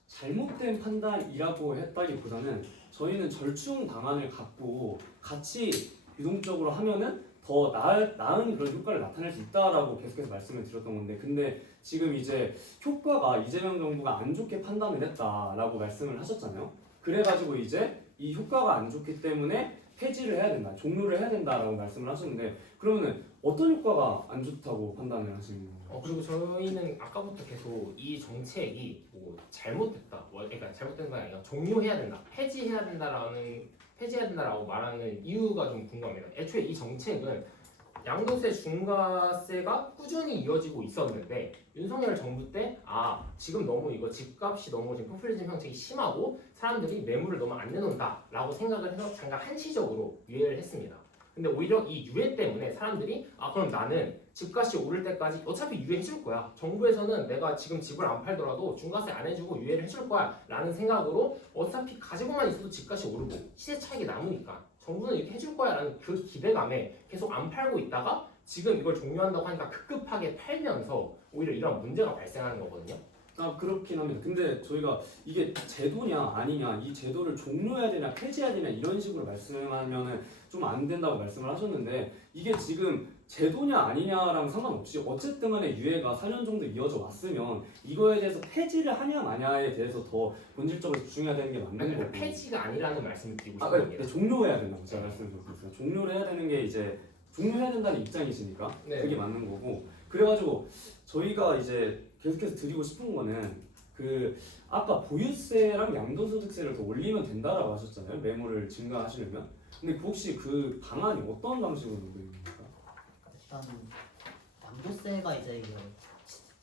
잘못된 판단이라고 했다기보다는 저희는 절충 방안을 갖고 같이 유동적으로 하면은 더 나은 그런 효과를 나타낼 수 있다라고 계속해서 말씀을 드렸던 건데 근데 지금 이제 효과가 이재명 정부가 안 좋게 판단을 했다라고 말씀을 하셨잖아요. 그래가지고 이제 이 효과가 안 좋기 때문에 폐지를 해야 된다, 종료를 해야 된다라고 말씀을 하셨는데 그러면은 어떤 효과가 안 좋다고 판단을 하시는 건가요? 그리고 저희는 아까부터 계속 이 정책이 뭐 잘못됐다, 그러니까 잘못된 건 아니라 종료해야 된다, 폐지해야 된다라고 말하는 이유가 좀 궁금합니다. 애초에 이 정책은 양도세, 중과세가 꾸준히 이어지고 있었는데 윤석열 정부 때 지금 너무 이거 집값이 너무 지금 포퓰리즘 형식이 심하고 사람들이 매물을 너무 안 내놓는다라고 생각을 해서 잠깐 한시적으로 유예를 했습니다. 근데 오히려 이 유예 때문에 사람들이 그럼 나는 집값이 오를 때까지 어차피 유예해줄 거야. 정부에서는 내가 지금 집을 안 팔더라도 중과세 안 해주고 유예를 해줄 거야 라는 생각으로 어차피 가지고만 있어도 집값이 오르고 시세 차익이 남으니까 정부는 이렇게 해줄 거야 라는 그 기대감에 계속 안 팔고 있다가 지금 이걸 종료한다고 하니까 급급하게 팔면서 오히려 이런 문제가 발생하는 거거든요. 그렇긴 합니다. 근데 저희가 이게 제도냐 아니냐 이 제도를 종료해야 되냐 폐지해야 되냐 이런 식으로 말씀하면은 좀 안 된다고 말씀을 하셨는데 이게 지금 제도냐 아니냐랑 상관없이 어쨌든 간에 유예가 4년 정도 이어져 왔으면 이거에 대해서 폐지를 하냐 마냐에 대해서 더 본질적으로 집중해야 되는 게 맞는 거고 폐지가 아니라는 말씀을 드리고 싶은 네, 겁니다. 종료해야 된다고 제가 말씀드렸어요. 종료를 해야 되는 게 이제 종료해야 된다는 입장이시니까 네. 그게 맞는 거고 그래가지고 저희가 이제 계속해서 드리고 싶은 거는 그 아까 보유세랑 양도소득세를 더 올리면 된다라고 하셨잖아요. 매물을 증가하시려면. 근데 혹시 그 방안이 어떤 방식으로 되는 겁니까? 일단 양도세가 이제 이게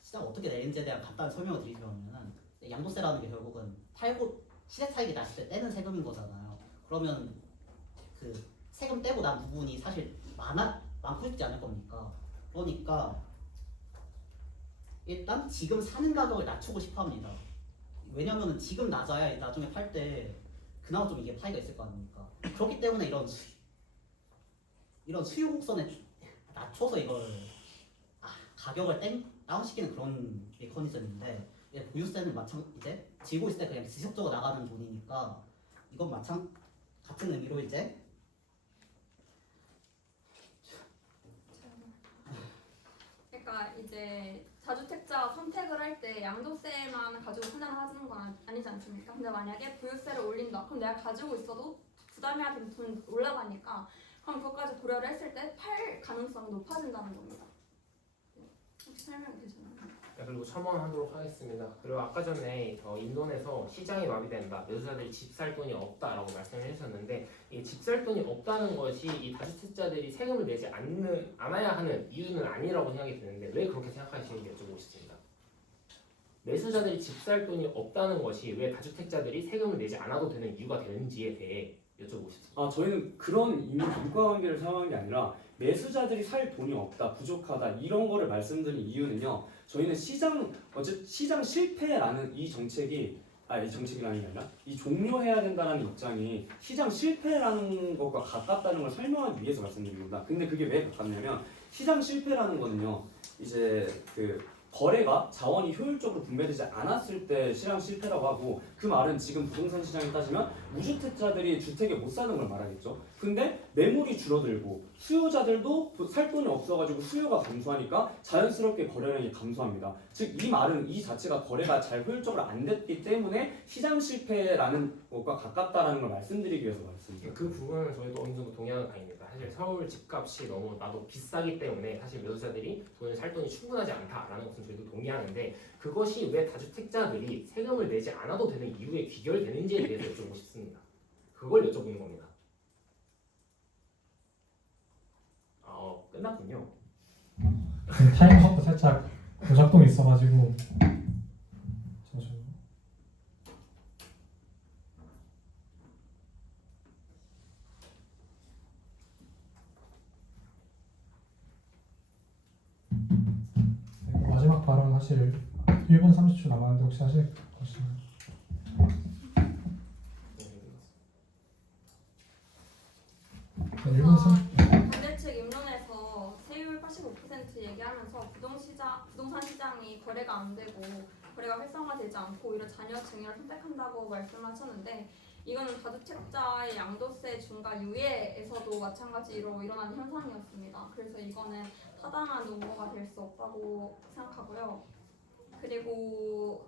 시장 어떻게 내는지에 대한 간단한 설명을 드리자면은 양도세라는 게 결국은 팔고 시세 차익이 났을 때 떼는 세금인 거잖아요. 그러면 그 세금 떼고 난 부분이 사실 많고 싶지 않을 겁니까? 그러니까 일단 지금 사는 가격을 낮추고 싶어 합니다. 왜냐면은 지금 낮아야 나중에 팔 때 그나마 좀 이게 파이가 있을 거 아닙니까? 그렇기 때문에 이런 수요 곡선에 낮춰서 이걸 가격을 다운시키는 그런 메커니즘인데 보유세는 이제 지고 있을 때 그냥 지속적으로 나가는 돈이니까 이건 같은 의미로 이제 그러니까 이제 다주택자 선택을 할 때 양도세만 가지고 판단하는 건 아니지 않습니까? 근데 만약에 보유세를 올린다, 그럼 내가 가지고 있어도 부담해야 되는 돈이 올라가니까 그럼 그것까지 고려를 했을 때 팔 가능성이 높아진다는 겁니다. 혹시 설명이 되시나요? 그리고 첨언하도록 하겠습니다. 그리고 아까 전에 인론에서 시장이 마비된다, 매수자들이 집 살 돈이 없다라고 말씀을 해주셨는데 이 집 살 돈이 없다는 것이 이 다주택자들이 세금을 내지 않아야 하는 이유는 아니라고 생각이 드는데 왜 그렇게 생각하시는지 여쭤보고 싶습니다. 매수자들이 집 살 돈이 없다는 것이 왜 다주택자들이 세금을 내지 않아도 되는 이유가 되는지에 대해 여쭤보고 싶습니다. 저희는 그런 인과관계를 사용한 게 아니라 매수자들이 살 돈이 없다, 부족하다 이런 거를 말씀드린 이유는요. 저희는 시장 실패라는 이 정책이 이 정책이라는 게 아니라 이 종료해야 된다는 입장이 시장 실패라는 것과 가깝다는 걸 설명하기 위해서 말씀드린 겁니다. 근데 그게 왜 가깝냐면 시장 실패라는 거는요, 이제 그 거래가 자원이 효율적으로 분배되지 않았을 때 시장 실패라고 하고, 그 말은 지금 부동산 시장에 따지면 무주택자들이 주택에 못 사는 걸 말하겠죠. 근데 매물이 줄어들고 수요자들도 살 돈이 없어가지고 수요가 감소하니까 자연스럽게 거래량이 감소합니다. 즉 이 말은 이 자체가 거래가 잘 효율적으로 안 됐기 때문에 시장 실패라는 것과 가깝다라는 걸 말씀드리기 위해서 말씀드립니다. 그 부분은 저희도 어느 정도 동의하는 바입니다. 사실 서울 집값이 너무 나도 비싸기 때문에 사실 매도자들이 돈을 살 돈이 충분하지 않다라는 것은 저희도 동의하는데, 그것이 왜 다주택자들이 세금을 내지 않아도 되는 이유에 귀결되는지에 대해서 여쭤보고 싶습니다. 그걸 여쭤보는 겁니다. 끝났군요. 그 타임하고 살짝 고작동이 있어가지고 잠시만요. 네, 마지막 발언 하실 1분 30초 남았는데 혹시 하실 거 있나요? 네, 1분 30초. 반대측 입론에서 세율 85% 얘기하면서 부동산 시장이 거래가 안 되고 거래가 활성화되지 않고 오히려 자녀 증여를 선택한다고 말씀하셨는데, 이거는 다주택자의 양도세 중과 유예에서도 마찬가지로 일어난 현상이었습니다. 그래서 이거는 타당한 논거가 될 수 없다고 생각하고요. 그리고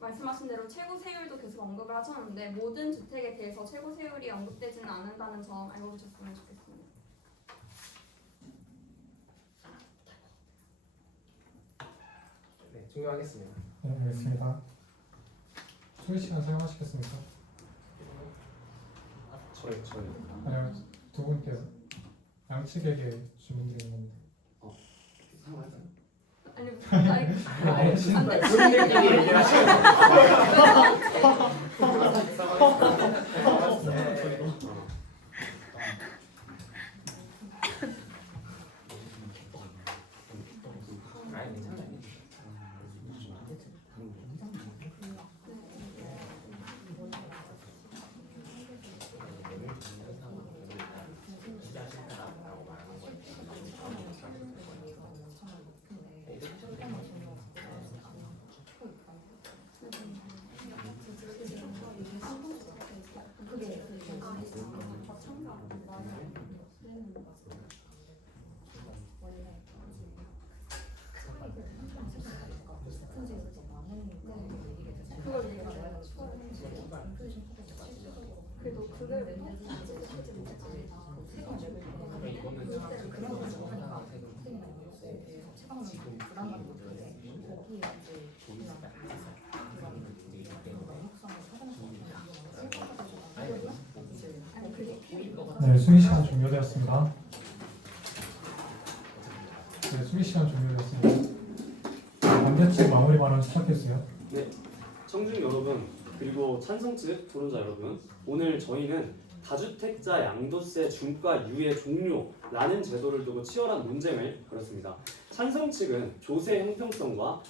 말씀하신 대로 최고 세율도 계속 언급을 하셨는데, 모든 주택에 대해서 최고 세율이 언급되지는 않는다는 점 알고 계셨으면 좋겠습니다. 네, 종료하겠습니다. 네, 알겠습니다. 소위 시간 사용하시겠습니까? 저요. 아니요, 두 분께 양측에게 질문드리는 겁니다. 상관없어요? 아니, 본인들끼리 얘기를 하시는 그래도 그걸 네, 수기 시간 종료되었습니다. 네, 수기 시간 종료되었습니다. 반대측 마무리 발언 시작해주세요. 청중 여러분, 그리고 찬성 측 토론자 여러분, 오늘 저희는 다주택자 양도세 중과 유예 종료라는 제도를 두고 치열한 논쟁을 벌였습니다. 찬성 측은 조세 형평성과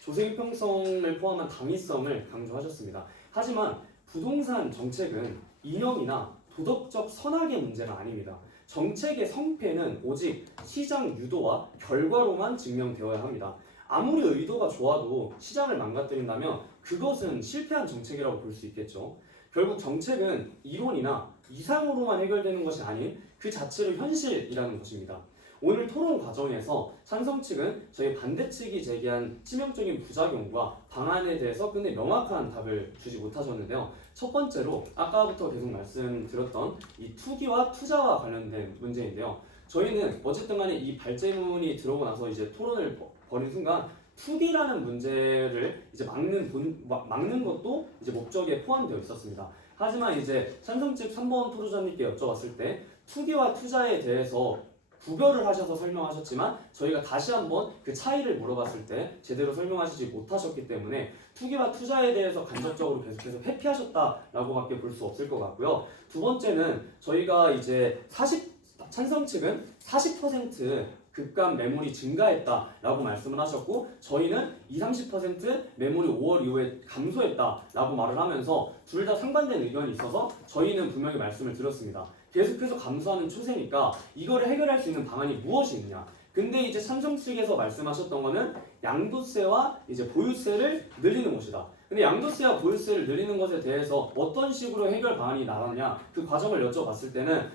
조세 형평성을 포함한 당위성을 강조하셨습니다. 하지만 부동산 정책은 이념이나 도덕적 선악의 문제가 아닙니다. 정책의 성패는 오직 시장 유도와 결과로만 증명되어야 합니다. 아무리 의도가 좋아도 시장을 망가뜨린다면 그것은 실패한 정책이라고 볼 수 있겠죠. 결국 정책은 이론이나 이상으로만 해결되는 것이 아닌 그 자체로 현실이라는 것입니다. 오늘 토론 과정에서 찬성 측은 저희 반대 측이 제기한 치명적인 부작용과 방안에 대해서 끝내 명확한 답을 주지 못하셨는데요. 첫 번째로 아까부터 계속 말씀드렸던 이 투기와 투자와 관련된 문제인데요. 저희는 어쨌든 간에 이 발제문이 들어오고 나서 이제 토론을 벌인 순간 투기라는 문제를 이제 막는 것도 이제 목적에 포함되어 있었습니다. 하지만 이제 찬성 측 3번 토론자님께 여쭤봤을 때 투기와 투자에 대해서 구별을 하셔서 설명하셨지만 저희가 다시 한번 그 차이를 물어봤을 때 제대로 설명하시지 못하셨기 때문에 투기와 투자에 대해서 간접적으로 계속해서 회피하셨다라고밖에 볼 수 없을 것 같고요. 두 번째는 저희가 이제 찬성 측은 40% 급감 매물이 증가했다라고 말씀을 하셨고 저희는 20-30% 매물이 5월 이후에 감소했다라고 말을 하면서 둘 다 상반된 의견이 있어서 저희는 분명히 말씀을 드렸습니다. 계속해서 감소하는 추세니까 이거를 해결할 수 있는 방안이 무엇이 있느냐. 근데 이제 삼성 측에서 말씀하셨던 거는 양도세와 이제 보유세를 늘리는 것이다. 근데 양도세와 보유세를 늘리는 것에 대해서 어떤 식으로 해결 방안이 나왔냐 그 과정을 여쭤봤을 때는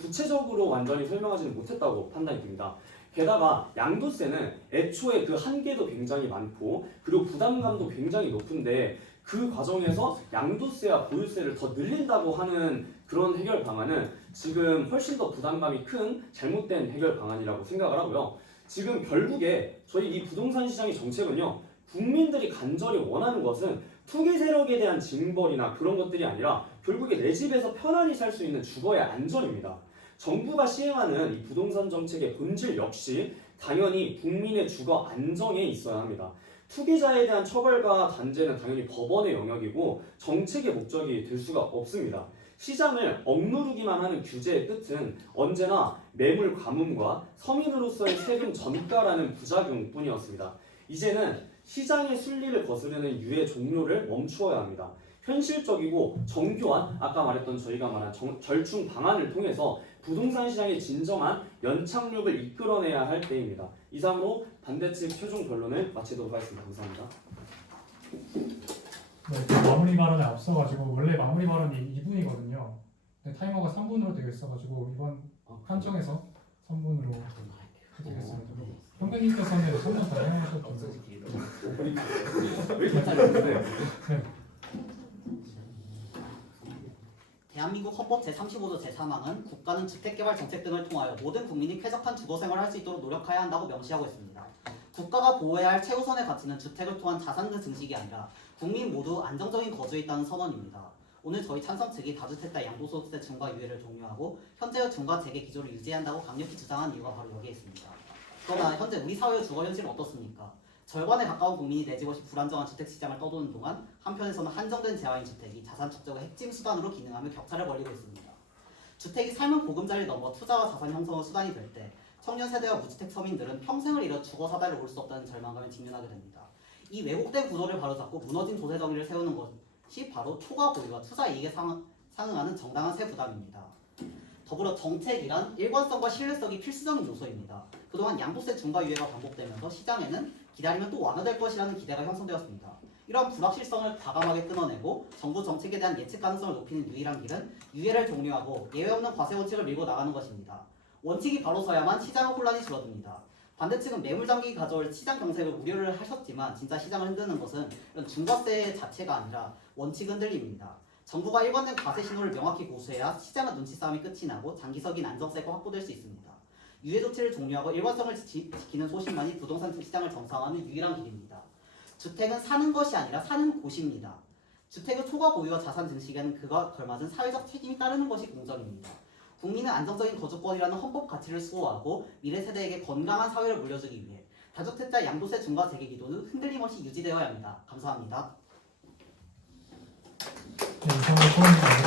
구체적으로 완전히 설명하지는 못했다고 판단이 듭니다. 게다가 양도세는 애초에 그 한계도 굉장히 많고 그리고 부담감도 굉장히 높은데 그 과정에서 양도세와 보유세를 더 늘린다고 하는 그런 해결 방안은 지금 훨씬 더 부담감이 큰 잘못된 해결 방안이라고 생각을 하고요. 지금 결국에 저희 이 부동산 시장의 정책은요. 국민들이 간절히 원하는 것은 투기 세력에 대한 징벌이나 그런 것들이 아니라 결국에 내 집에서 편안히 살 수 있는 주거의 안정입니다. 정부가 시행하는 이 부동산 정책의 본질 역시 당연히 국민의 주거 안정에 있어야 합니다. 투기자에 대한 처벌과 단죄는 당연히 법원의 영역이고 정책의 목적이 될 수가 없습니다. 시장을 억누르기만 하는 규제의 끝은 언제나 매물 가뭄과 서민으로서의 세금 전가라는 부작용뿐이었습니다. 이제는 시장의 순리를 거스르는 유예 종료를 멈추어야 합니다. 현실적이고 정교한 아까 말했던 저희가 말한 절충 방안을 통해서 부동산 시장의 진정한 연착륙을 이끌어내야 할 때입니다. 이상으로 반대측 최종 변론을 마치도록 하겠습니다. 감사합니다. 네, 그 마무리 발언에 앞서가지고 원래 마무리 발언이 2분이거든요. 근데 타이머가 3분으로 되어 있어가지고 이번 한정해서 3분으로 해드리겠습니다. 선배님께서는 3분 더 사용하셔도 됩니다. 없어지 길다. 왜 이렇게 짧은데? 대한민국 헌법 제35조 제3항은 국가는 주택개발 정책 등을 통하여 모든 국민이 쾌적한 주거생활을 할 수 있도록 노력해야 한다고 명시하고 있습니다. 국가가 보호해야 할 최우선의 가치는 주택을 통한 자산 증식이 아니라 국민 모두 안정적인 거주에 있다는 선언입니다. 오늘 저희 찬성 측이 다주택자 양도소득세 중과 유예를 종료하고 현재의 중과 재개 기조를 유지해야 한다고 강력히 주장한 이유가 바로 여기에 있습니다. 그러나 현재 우리 사회의 주거 현실은 어떻습니까? 절반에 가까운 국민이 내 집 없이 불안정한 주택시장을 떠도는 동안 한편에서는 한정된 재화인 주택이 자산 축적의 핵심 수단으로 기능하며 격차를 벌이고 있습니다. 주택이 삶의 보금자리를 넘어 투자와 자산 형성의 수단이 될 때 청년 세대와 무주택 서민들은 평생을 잃어 주거 사다리를 올 수 없다는 절망감에 직면하게 됩니다. 이 왜곡된 구조를 바로잡고 무너진 조세 정의를 세우는 것이 바로 초과 보유와 투자 이익에 상응하는 정당한 세 부담입니다. 더불어 정책이란 일관성과 신뢰성이 필수적인 요소입니다. 그동안 양도세 중과 유예가 반복되면서 시장에는 기다리면 또 완화될 것이라는 기대가 형성되었습니다. 이러한 불확실성을 과감하게 끊어내고 정부 정책에 대한 예측 가능성을 높이는 유일한 길은 유예를 종료하고 예외 없는 과세 원칙을 밀고 나가는 것입니다. 원칙이 바로 서야만 시장의 혼란이 줄어듭니다. 반대측은 매물장기가 가져올 시장 경색을 우려를 하셨지만 진짜 시장을 흔드는 것은 이런 중과세 자체가 아니라 원칙 흔들림입니다. 정부가 일관된 과세 신호를 명확히 고수해야 시장의 눈치 싸움이 끝이 나고 장기적인 안정세가 확보될 수 있습니다. 유예 조치를 종료하고 일관성을 지키는 소신만이 부동산 시장을 정상화하는 유일한 길입니다. 주택은 사는 것이 아니라 사는 곳입니다. 주택의 초과 보유와 자산 증식에는 그가 걸맞은 사회적 책임이 따르는 것이 공정입니다. 국민은 안정적인 거주권이라는 헌법 가치를 수호하고 미래 세대에게 건강한 사회를 물려주기 위해 다주택자 양도세 중과 재개 기도는 흔들림 없이 유지되어야 합니다. 감사합니다. 네, 이상으로 토론입니다.